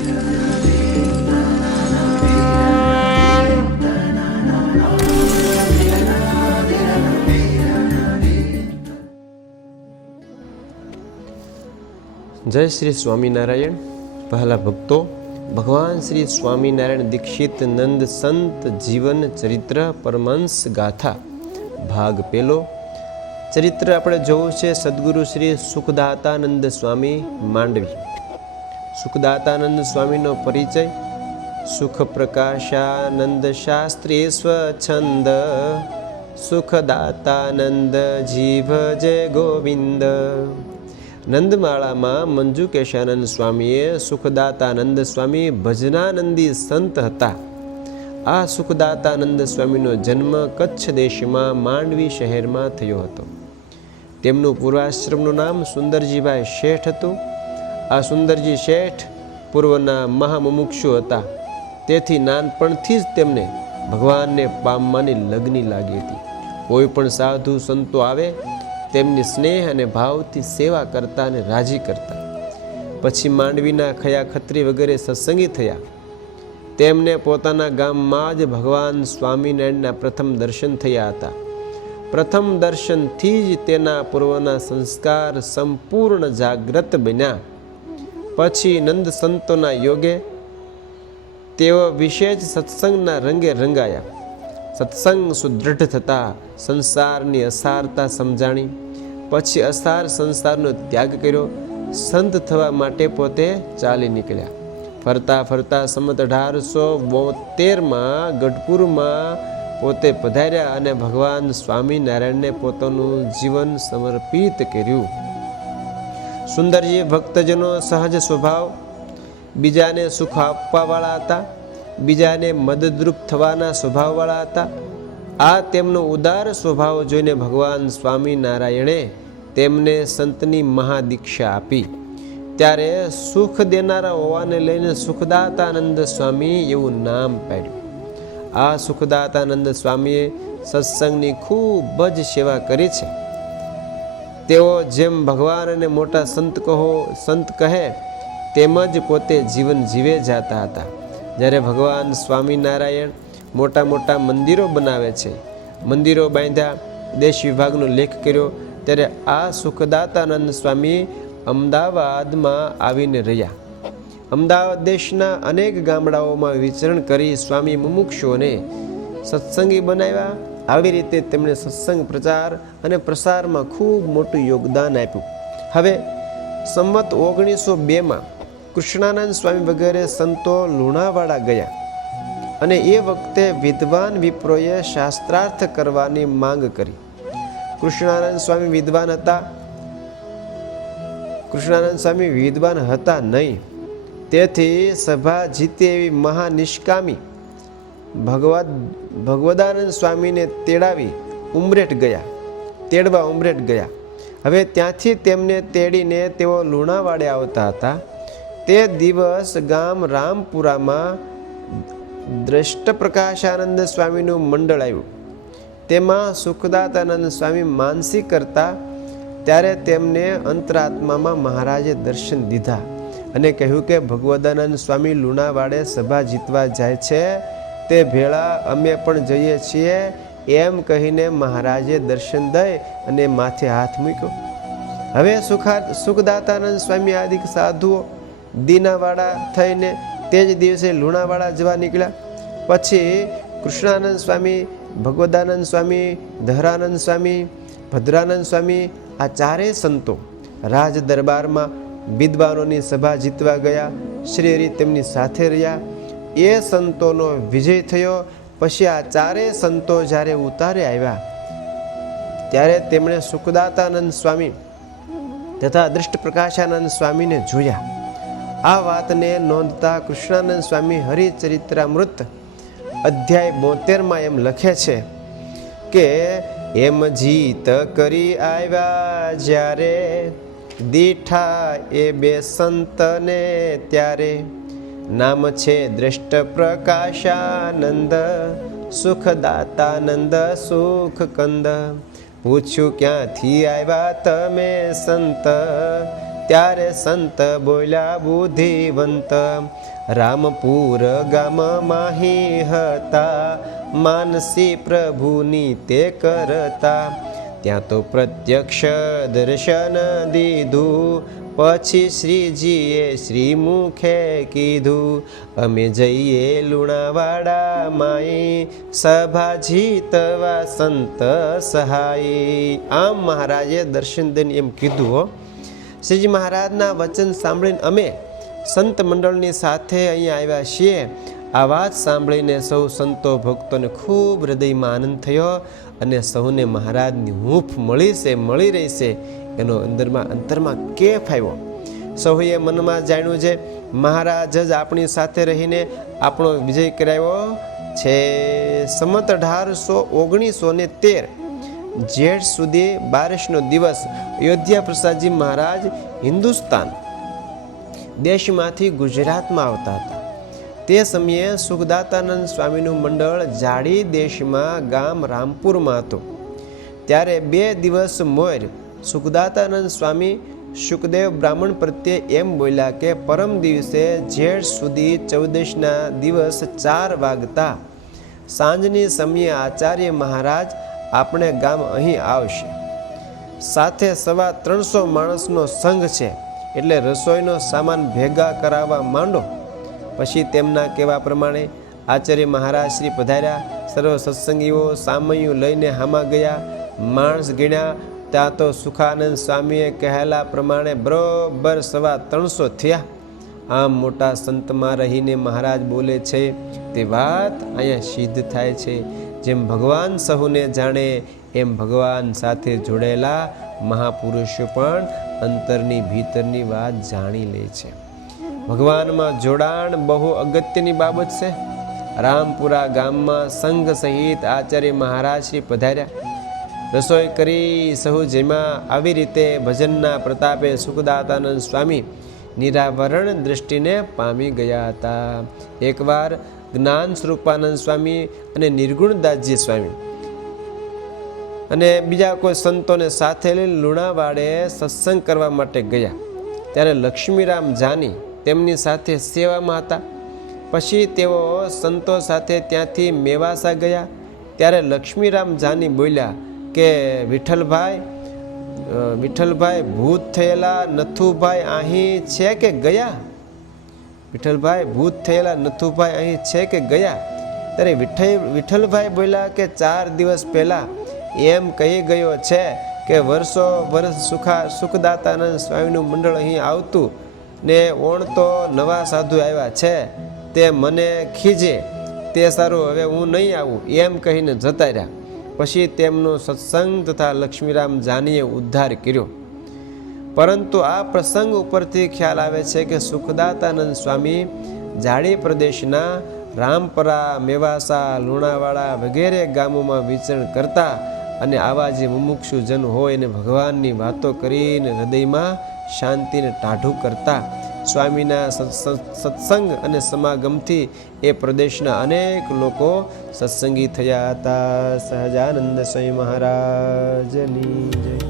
જય શ્રી સ્વામિનારાયણ. પહેલા ભક્તો, ભગવાન શ્રી સ્વામિનારાયણ દીક્ષિત નંદ સંત જીવન ચરિત્ર પરમંશ ગાથા ભાગ પેલો. ચરિત્ર આપણે જોવું છે સદગુરુ શ્રી સુખદાતાનંદ સ્વામી માંડવી. સુખદાતાનંદ સ્વામીનો પરિચય. સુખ પ્રકાશાનંદ શાસ્ત્રી સ્વછંદ સુખદાતાનંદ જીવ જય ગોવિંદ. નંદમાળામાં મંજુ કેશાનંદ સ્વામીએ સુખદાતાનંદ સ્વામી ભજનાનંદી સંત હતા. આ સુખદાતાનંદ સ્વામીનો જન્મ કચ્છ દેશમાં માંડવી શહેરમાં થયો હતો. તેમનું પૂર્વાશ્રમનું નામ સુંદરજીભાઈ શેઠ હતું. આ સુંદરજી શેઠ પૂર્વના મહામુમુક્ષુ હતા. તેથી નાનપણથી જ તેમને ભગવાનને પામવાની લગ્ની લાગી હતી. કોઈ પણ સાધુ સંતો આવે, તેમની સ્નેહ અને ભાવથી સેવા કરતા અને રાજી કરતા. પછી માંડવીના ખયા ખત્રી વગેરે સત્સંગી થયા. તેમને પોતાના ગામમાં જ ભગવાન સ્વામિનારાયણના પ્રથમ દર્શન થયા હતા. પ્રથમ દર્શનથી જ તેના પૂર્વના સંસ્કાર સંપૂર્ણ જાગ્રત બન્યા. પછી નંદ સંતોના યોગે તેઓ વિશેષ સત્સંગના રંગે રંગાયા. સત્સંગ સુદૃઢ થતા સંસારની અસારતા સમજાણી. પછી અસાર સંસારનો ત્યાગ કર્યો. સંત થવા માટે પોતે ચાલી નીકળ્યા. ફરતા ફરતા સંમત અઢારસો બોતેરમાં ગઢપુરમાં પોતે પધાર્યા અને ભગવાન સ્વામિનારાયણને પોતાનું જીવન સમર્પિત કર્યું. સુંદરજી ભક્તજનો સહજ સ્વભાવ, બીજાને સુખ આપવાવાળા હતા, બીજાને મદદરૂપ થવાના સ્વભાવવાળા હતા. આ તેમનો ઉદાર સ્વભાવ જોઈને ભગવાન સ્વામિનારાયણે તેમને સંતની મહાદીક્ષા આપી. ત્યારે સુખ દેનારા હોવાને લઈને સુખદાતાનંદ સ્વામી એવું નામ પાડ્યું. આ સુખદાતાનંદ સ્વામીએ સત્સંગની ખૂબ જ સેવા કરી છે. તેઓ જેમ ભગવાન અને મોટા સંત કહો, સંત કહે તેમજ પોતે જીવન જીવે જાતા હતા. જ્યારે ભગવાન સ્વામિનારાયણ મોટા મોટા મંદિરો બનાવે છે, મંદિરો બાંધ્યા, દેશ વિભાગનો લેખ કર્યો, ત્યારે આ સુખદાતાનંદ સ્વામી અમદાવાદમાં આવીને રહ્યા. અમદાવાદ દેશના અનેક ગામડાઓમાં વિચરણ કરી સ્વામી મુમુક્ષોને સત્સંગી બનાવ્યા આવી રીતે તેમણે સત્સંગ પ્રચાર અને પ્રસારમાં ખૂબ મોટું યોગદાન આપ્યું. હવે સંમત ઓગણીસો બેમાં કૃષ્ણાનંદ સ્વામી વગેરે સંતો લુણાવાડા ગયા અને એ વખતે વિદ્વાન વિપ્રોએ શાસ્ત્રાર્થ કરવાની માંગ કરી. કૃષ્ણાનંદ સ્વામી વિદ્વાન હતા. કૃષ્ણાનંદ સ્વામી વિદ્વાન હતા નહીં. તેથી સભા જીતે એવી મહાનિષ્કામી ભગવદ ભગવદાનંદ સ્વામીને તેડાવી ઉમરેઠ ગયા, તેડવા ઉમરેઠ ગયા. હવે ત્યાંથી તેમને તેડીને તેઓ લુણાવાડે આવતા હતા. તે દિવસ ગામ રામપુરામાં દ્રષ્ટ પ્રકાશાનંદ સ્વામીનું મંડળ આવ્યું. તેમાં સુખદાતાનંદ સ્વામી માનસી કરતા ત્યારે તેમને અંતરાત્મામાં મહારાજે દર્શન દીધા અને કહ્યું કે ભગવદાનંદ સ્વામી લુણાવાડે સભા જીતવા જાય છે. તે ભેળા અમે પણ જઈએ છીએ. એમ કહીને મહારાજે દર્શન દઈ અને માથે હાથ મૂક્યો. હવે સુખા સુખદાતાનંદ સ્વામી આદિક સાધુઓ દીનાવાડા થઈને તે જ દિવસે લુણાવાડા જવા નીકળ્યા. પછી કૃષ્ણાનંદ સ્વામી, ભગવદાનંદ સ્વામી, ધરાનંદ સ્વામી, ભદ્રાનંદ સ્વામી આ ચારેય સંતો રાજ દરબારમાં વિદ્વાનોની સભા જીતવા ગયા. શ્રી તેમની સાથે રહ્યા. એ સંતોનો વિજય થયો. પછી આ ચારેય સંતો જ્યારે ઉતારે આવ્યા, ત્યારે તેમણે સુખદાતાનંદ સ્વામી તથા દૃષ્ટ પ્રકાશાનંદ સ્વામીને જોયા. આ વાતને નોંધતા કૃષ્ણાનંદ સ્વામી હરિચરિત્રામૃત અધ્યાય બોતેરમાં એમ લખે છે કે, એમ જીત કરી આવ્યા જ્યારે દીઠા એ બે સંતને ત્યારે નામ છે દ્રષ્ટ પ્રકાશાનંદ સુખદાતાનંદ સુખ કંદ પૂછ્યું ક્યાંથી આવ્યા તમે સંત? ત્યારે સંત બોલ્યા, બુદ્ધિવંત, રામપુર ગામ માહી હતા. માનસી પ્રભુની તે કરતા. ત્યાં તો પ્રત્યક્ષ દર્શન દીધું. પછી શ્રીજીએ શ્રી મુખે કીધું, અમે જઈએ લુણાવાડા માઈ સભા જીતવા સંત સહાય. આમ મહારાજે દર્શન દઈને એમ કીધું, હો, શ્રીજી મહારાજના વચન સાંભળીને અમે સંત મંડળની સાથે અહીંયા આવ્યા છીએ. આ વાત સાંભળીને સૌ સંતો ભક્તોને ખૂબ હૃદયમાં આનંદ થયો અને સૌને મહારાજની હૂંફ મળી છે, મળી રહી છે. એનો અંદરમાં અંતરમાં કેફ આવ્યો. સૌએ મનમાં જાણ્યું છે, મહારાજ જ આપણી સાથે રહીને આપણો વિજય કરાવ્યો છે સમત અઢારસો ઓગણીસો ને તેર. જેઠ સુધી બારિશનો દિવસ. અયોધ્યા પ્રસાદજી મહારાજ હિન્દુસ્તાન. દેશમાંથી ગુજરાતમાં આવતા હતા. તે સમયે સુખદાતાનંદ સ્વામીનું મંડળ જાડી દેશમાં ગામ રામપુરમાં હતું. ત્યારે બે દિવસ મોર સુખદાતાનંદ સ્વામી શુકદેવ બ્રાહ્મણ પ્રત્યે એમ બોલ્યા કે, પરમ દિવસે જેઠ સુધી ચૌદશના દિવસ ચાર વાગતા સાંજની સમયે આચાર્ય મહારાજ આપણે ગામ અહીં આવશે. સાથે સવા ત્રણસો માણસનો સંઘ છે, એટલે રસોઈનો સામાન ભેગા કરાવવા માંડો. પછી તેમના કહેવા પ્રમાણે આચાર્ય મહારાજ શ્રી પધાર્યા. સર્વ સત્સંગીઓ, સામયું લઈને હામાં ગયા. માણસ ગણ્યા. ત્યાં તો સુખાનંદ સ્વામીએ કહેલા પ્રમાણે બરોબર સવા ત્રણસો થયા. આમ મોટા સંતમાં રહીને મહારાજ બોલે છે, તે વાત અહીંયા સિદ્ધ થાય છે. જેમ ભગવાન સહુને જાણે, એમ ભગવાન સાથે જોડેલા મહાપુરુષો પણ અંતરની ભીતરની વાત જાણી લે છે. ભગવાનમાં જોડાણ બહુ અગત્યની બાબત છે. રામપુરા ગામમાં સંઘ સહિત આચાર્ય મહારાજ પધાર્યા. રસોઈ કરી સહુ જેમાં આવી રીતે ભજનના પ્રતાપે સુખદાતાનંદ સ્વામી નિરાવરણ દૃષ્ટિને પામી ગયા હતા. એકવાર જ્ઞાન સ્વરૂપાનંદ સ્વામી અને નિર્ગુણદાસજી સ્વામી અને બીજા કોઈ સંતોને સાથે લઈ લુણાવાડે સત્સંગ કરવા માટે ગયા. ત્યારે લક્ષ્મીરામ જાની તેમની સાથે સેવામાં હતા. પછી તેઓ સંતો સાથે ત્યાંથી મેવાસા ગયા. ત્યારે લક્ષ્મીરામ જાની બોલ્યા કે વિઠ્ઠલભાઈ વિઠ્ઠલભાઈ ભૂત થયેલા નથુભાઈ અહીં છે કે ગયા? વિઠ્ઠલભાઈ ભૂત થયેલા નથુભાઈ અહીં છે કે ગયા? ત્યારે વિઠ્ઠલ, વિઠ્ઠલભાઈ બોલ્યા કે ચાર દિવસ પહેલાં એમ કહી ગયો છે કે વર્ષો વર્ષ સુખા, સુખદાતાનંદ સ્વામીનું મંડળ અહીં આવતું ને ઓણ તો નવા સાધુ આવ્યા છે, તે મને ખીજે, તે સારું હવે હું નહીં આવું, એમ કહીને જતા રહ્યા. પછી તેમનો સત્સંગ તથા લક્ષ્મીરામ જાનીએ ઉદ્ધાર કર્યો. પરંતુ આ પ્રસંગ ઉપરથી ખ્યાલ આવે છે કે સુખદાતાનંદ સ્વામી જાડી પ્રદેશના રામપરા, મેવાસા, લુણાવાડા વગેરે ગામોમાં વિચરણ કરતા અને આવા જે મુમુક્ષુજન હોય એને ભગવાનની વાતો કરીને હૃદયમાં શાંતિને ટાઢું કરતા. સ્વામીના સત્સ- સત્સંગ અને સમાગમથી એ પ્રદેશના અનેક લોકો સત્સંગી થયા હતા. સહજાનંદ સ્વામી મહારાજની જય.